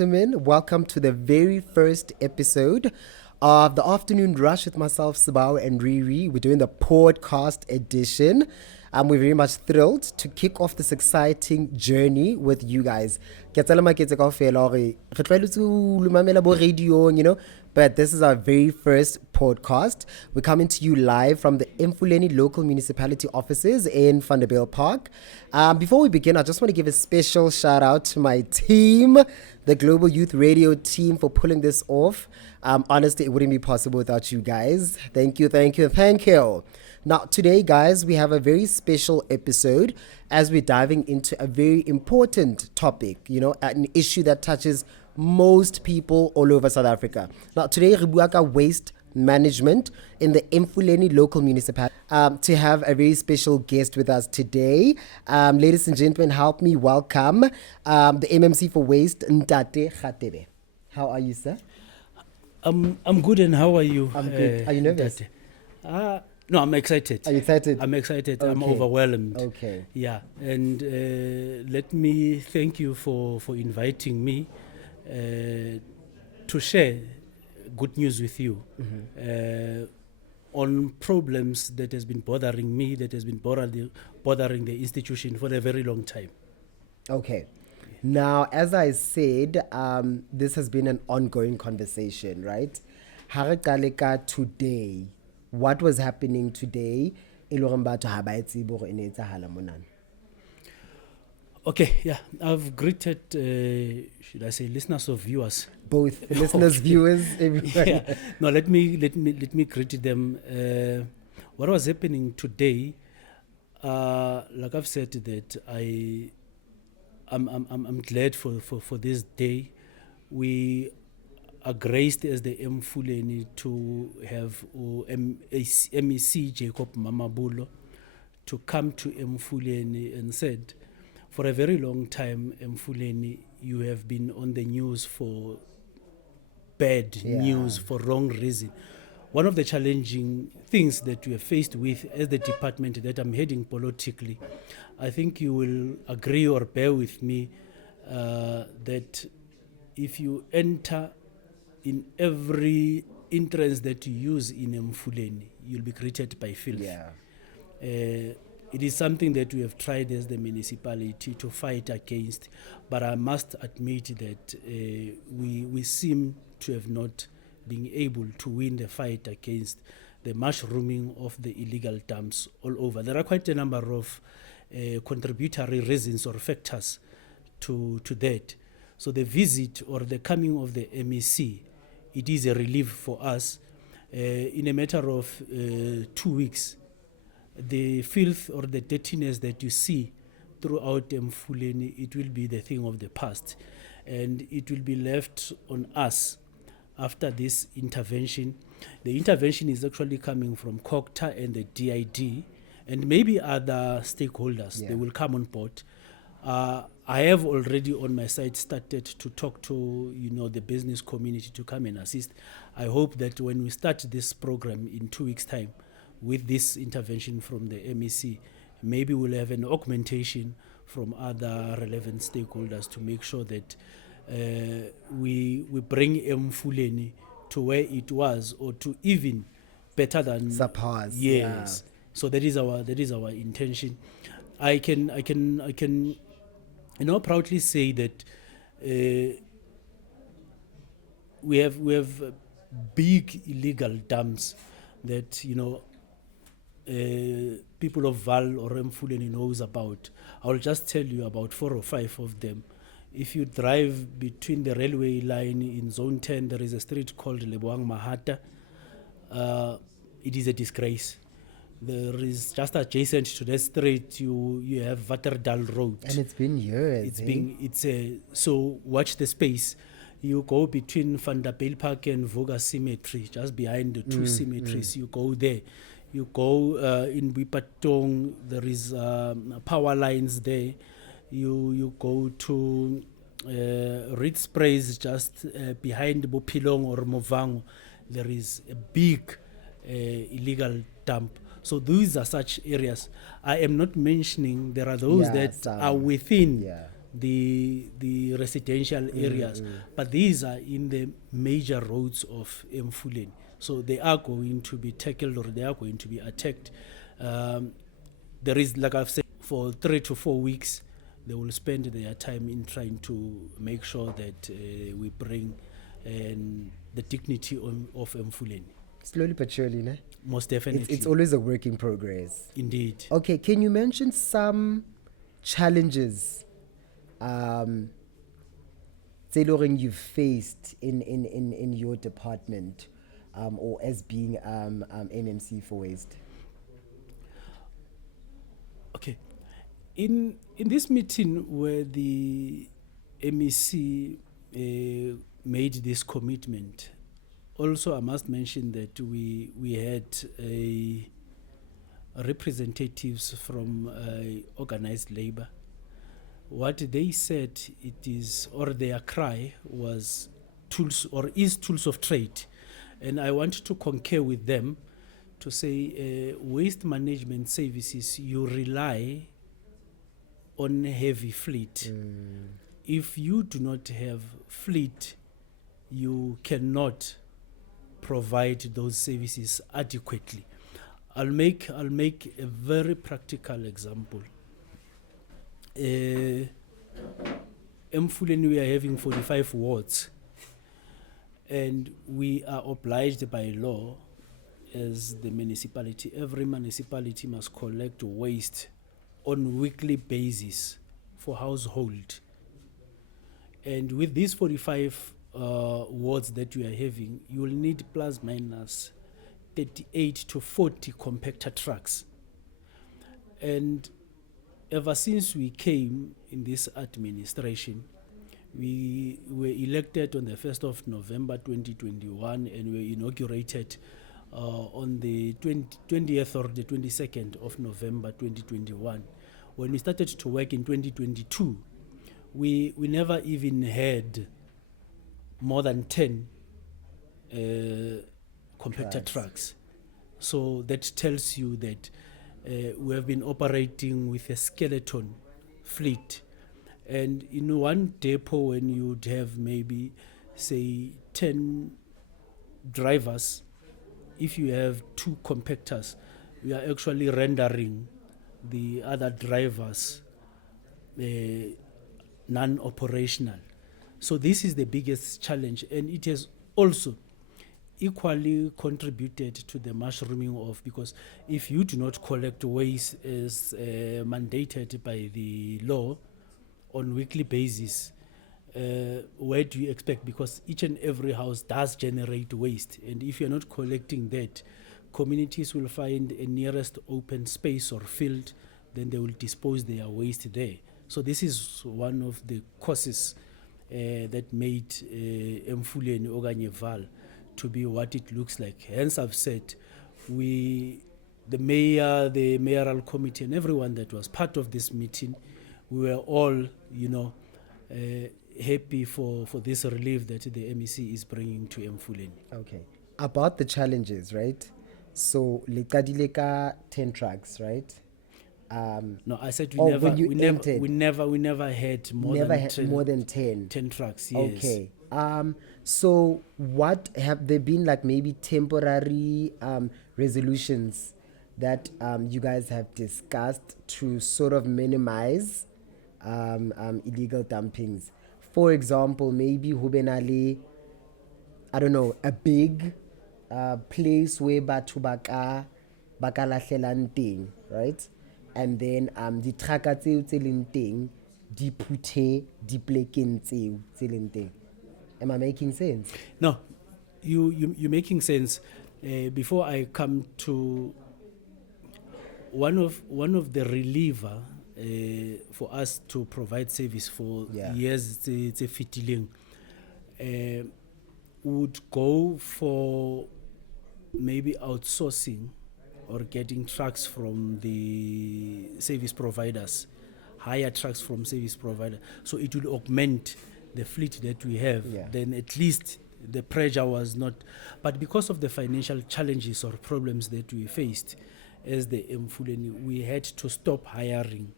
gentlemen, welcome to the very first episode of the Afternoon Rush with myself, Sebao and Riri. We're doing the podcast edition. We're very much thrilled to kick off this exciting journey with you guys. Ke tsela maketse kaofela hore re tlwaeletse ho lumamela bo radio, but this is our very first podcast. We're coming to you live from the Emfulani local municipality offices in Vanderbilt Park. Before we begin, I just want to give a special shout out to my team, the Global Youth Radio team, for pulling this off. Honestly, it wouldn't be possible without you guys. Thank you. Now, today, guys, we have a very special episode as we're diving into a very important topic, an issue that touches most people all over South Africa. Now, today, Ribuaka Waste Management in the Emfulani local municipality. To have a very special guest with us today. Ladies and gentlemen, help me welcome the MMC for Waste, Cllr Radebe. How are you, sir? I'm good, and how are you? I'm good. Are you nervous? No, I'm excited. Are you excited? I'm excited. Okay. I'm overwhelmed. Okay. Yeah, and let me thank you for inviting me to share good news with you on problems that has been bothering me, that has been bothering the institution for a very long time. Okay. Now, as I said, this has been an ongoing conversation, right? Harakaleka today. What was happening today? Okay, yeah, I've greeted, should I say, listeners or viewers? Both listeners, viewers, everybody. Yeah. No, let me greet them. What was happening today? Like I've said, that I'm glad for this day. We are graced as the Emfulani to have MEC Jacob Mamabulo to come to Emfulani and said, for a very long time, Emfulani, you have been on the news for bad news, for wrong reason. One of the challenging things that we are faced with as the department that I'm heading politically, I think you will agree or bear with me that if you enter in every entrance that you use in Emfulani, you'll be greeted by filth. It is something that we have tried as the municipality to fight against, but I must admit that we seem to have not been able to win the fight against the mushrooming of the illegal dumps all over. There are quite a number of contributory reasons or factors to that. So the visit or the coming of the MEC, it is a relief for us. In a matter of 2 weeks, the filth or the dirtiness that you see throughout Emfulani, it will be the thing of the past. And it will be left on us after this intervention. The intervention is actually coming from Cllr and the DID and maybe other stakeholders. They will come on board. I have already on my side started to talk to the business community to come and assist. I hope that when we start this program in 2 weeks' time with this intervention from the MEC, maybe we'll have an augmentation from other relevant stakeholders to make sure that we bring Emfulani to where it was, or to even better than surpass. Yes. So that is our intention. I can proudly say that we have big illegal dumps that people of Val or Emfulani knows about. I'll just tell you about 4 or 5 of them. If you drive between the railway line in Zone 10, there is a street called Leboang Mahata. It is a disgrace. There is just adjacent to that street, you have Watterdal Road. And it's been years. So watch the space. You go between Vanderbilt Park and Voga Cemetery, just behind the two cemeteries. You go there. You go in Wipatong, there is power lines there. You go to Reed Sprays just behind Bopilong or Movango. There is a big illegal dump. So these are such areas. I am not mentioning there are those that are within the residential areas, but these are in the major roads of Emfuleni. So they are going to be tackled, or they are going to be attacked. There is, like I've said, for 3 to 4 weeks, they will spend their time in trying to make sure that we bring the dignity of Emfuleni. Slowly but surely, ne? Most definitely. It's always a work in progress. Indeed. Okay, can you mention some challenges you've faced in your department or as being MMC for waste? Okay. In this meeting where the MEC made this commitment, also I must mention that we had representatives from organized labor. What they said, it is, or their cry was tools, or is tools of trade. And I want to concur with them to say waste management services, you rely on heavy fleet. If you do not have fleet, you cannot provide those services adequately. I'll make a very practical example. Emfuleni, we are having 45 wards, and we are obliged by law as the municipality. Every municipality must collect waste on weekly basis for household. And with these 45 wards that you are having, you will need plus minus 38 to 40 compactor trucks. And ever since we came in this administration, we were elected on the 1st of November 2021, and we were inaugurated on the 20th or the 22nd of November 2021. When we started to work in 2022, we never even had more than 10 compactor trucks. So that tells you that we have been operating with a skeleton fleet. And in one depot, when you'd have maybe, say, 10 drivers, if you have 2 compactors, we are actually rendering the other drivers non-operational. So this is the biggest challenge, and it has also equally contributed to the mushrooming of, because if you do not collect waste as mandated by the law on weekly basis, where do you expect? Because each and every house does generate waste, and if you're not collecting that, communities will find a nearest open space or field, then they will dispose their waste there. So this is one of the causes that made Emfuleni okanye Vaal to be what it looks like. Hence I've said, the mayor, the mayoral committee, and everyone that was part of this meeting, we were all, happy for this relief that the MEC is bringing to Emfuleni. Okay. About the challenges, right? So, Lekadileka 10 trucks, right? No, I said we never had more than 10 trucks. Yes. Okay. So what have there been, like, maybe temporary resolutions that you guys have discussed to sort of minimize illegal dumpings? For example, maybe hubenale, I don't know, a big place where batho baka lahlelang teng, right? And then the traka tseo tse leng teng di phuthe di plekeng tseo tse leng teng. Am I making sense? No, you're making sense. Before I come to one of the reliever for us to provide service for years, it's a fitiling, would go for maybe outsourcing or getting trucks from the service providers, hire trucks from service provider. So it will augment the fleet that we have. Then at least the pressure was not. But because of the financial challenges or problems that we faced as the Emfuleni, we had to stop hiring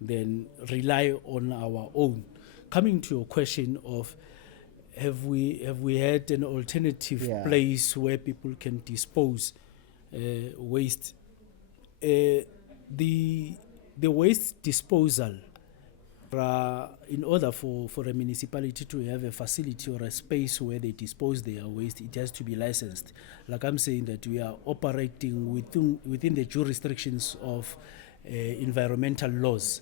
than rely on our own. Coming to your question of have we had an alternative Yeah. place where people can dispose waste? The waste disposal, in order for a municipality to have a facility or a space where they dispose their waste, it has to be licensed. Like I'm saying, that we are operating within the jurisdictions of environmental laws.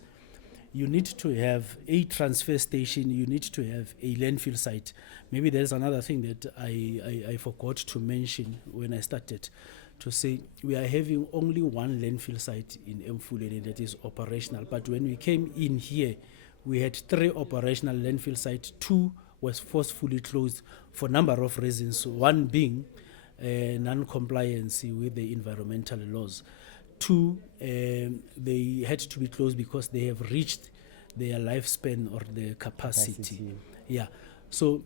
You need to have a transfer station, you need to have a landfill site. Maybe there's another thing that I forgot to mention when I started, to say we are having only one landfill site in Emfulani that is operational. But when we came in here, we had 3 operational landfill sites. 2 was forcefully closed for a number of reasons. One being non-compliance with the environmental laws. 2, they had to be closed because they have reached their lifespan or their capacity. Yeah. So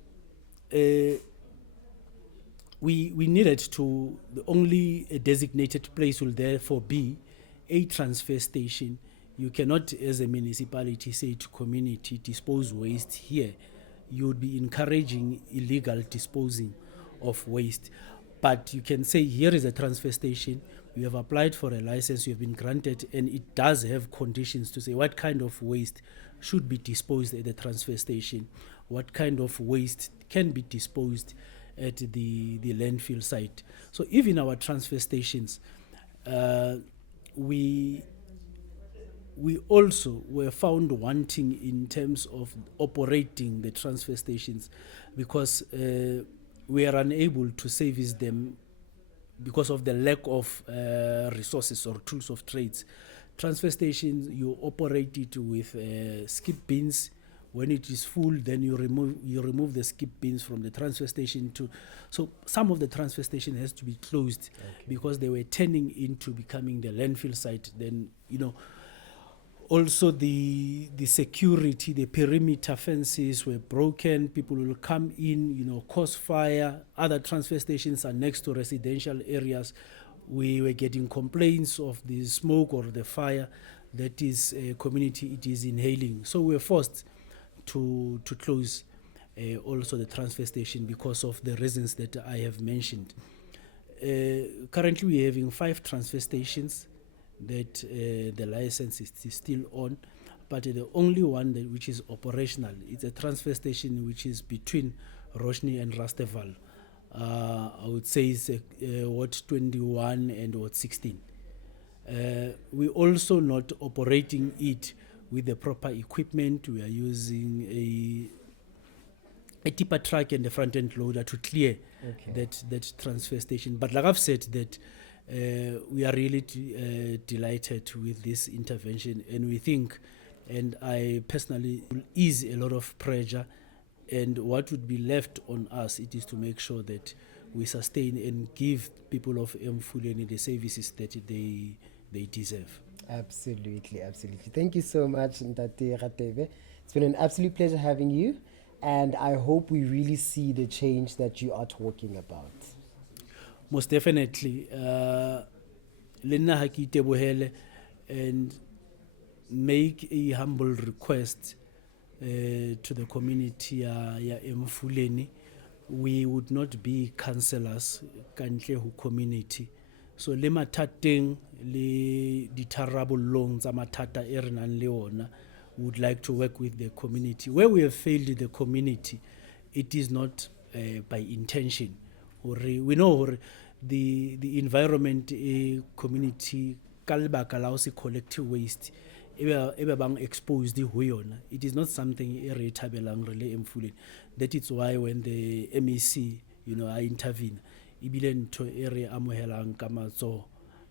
we needed to, the only designated place will therefore be a transfer station. You cannot, as a municipality, say to community, dispose waste here. You would be encouraging illegal disposing of waste. But you can say, here is a transfer station, you have applied for a license, you have been granted, and it does have conditions to say what kind of waste should be disposed at the transfer station, what kind of waste can be disposed at the landfill site. So even our transfer stations, we also were found wanting in terms of operating the transfer stations, because we are unable to service them because of the lack of resources or tools of trades. Transfer stations, you operate it with skip bins. When it is full, then you remove the skip bins from the transfer station too. So some of the transfer station has to be closed because they were turning into becoming the landfill site. Then, also the security, the perimeter fences were broken. People will come in, cause fire. Other transfer stations are next to residential areas. We were getting complaints of the smoke or the fire that is community it is inhaling. So we were forced to close also the transfer station because of the reasons that I have mentioned. Currently we're having 5 transfer stations that the license is still on, but the only one which is operational is a transfer station which is between Roshni and Rasteval. I would say it's Ward 21 and Ward 16. We also not operating it with the proper equipment. We are using a tipper truck and a front-end loader to clear that transfer station. But like I've said, that we are really delighted with this intervention, and we think, and I personally, will ease a lot of pressure, and what would be left on us, it is to make sure that we sustain and give people of Emfulani the services that they deserve. Absolutely. Thank you so much, Ntate Radebe. It's been an absolute pleasure having you, and I hope we really see the change that you are talking about. Most definitely. Lena haki tebohele, and make a humble request to the community ya Emfuleni. We would not be councillors kantle ho community. So le mathateng le ditarabollong tsa mathata e re nang le ona, would like to work with the community. Where we have failed the community, it is not by intention. We know the environment community ka lebaka la ho se collective waste ebe bang exposed ho yona. It is not something e re thabelang re le Emfuleni. That is why when the MEC I intervene, ibile ntho e re amohelang ka matsoho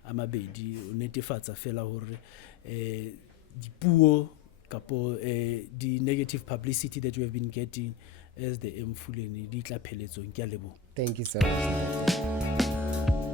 a mabedi o netefatsa fela hore dipuo kapo the negative publicity that we have been getting as the Emfuleni di tla pheletsong. Ke a leboha. Thank you so much.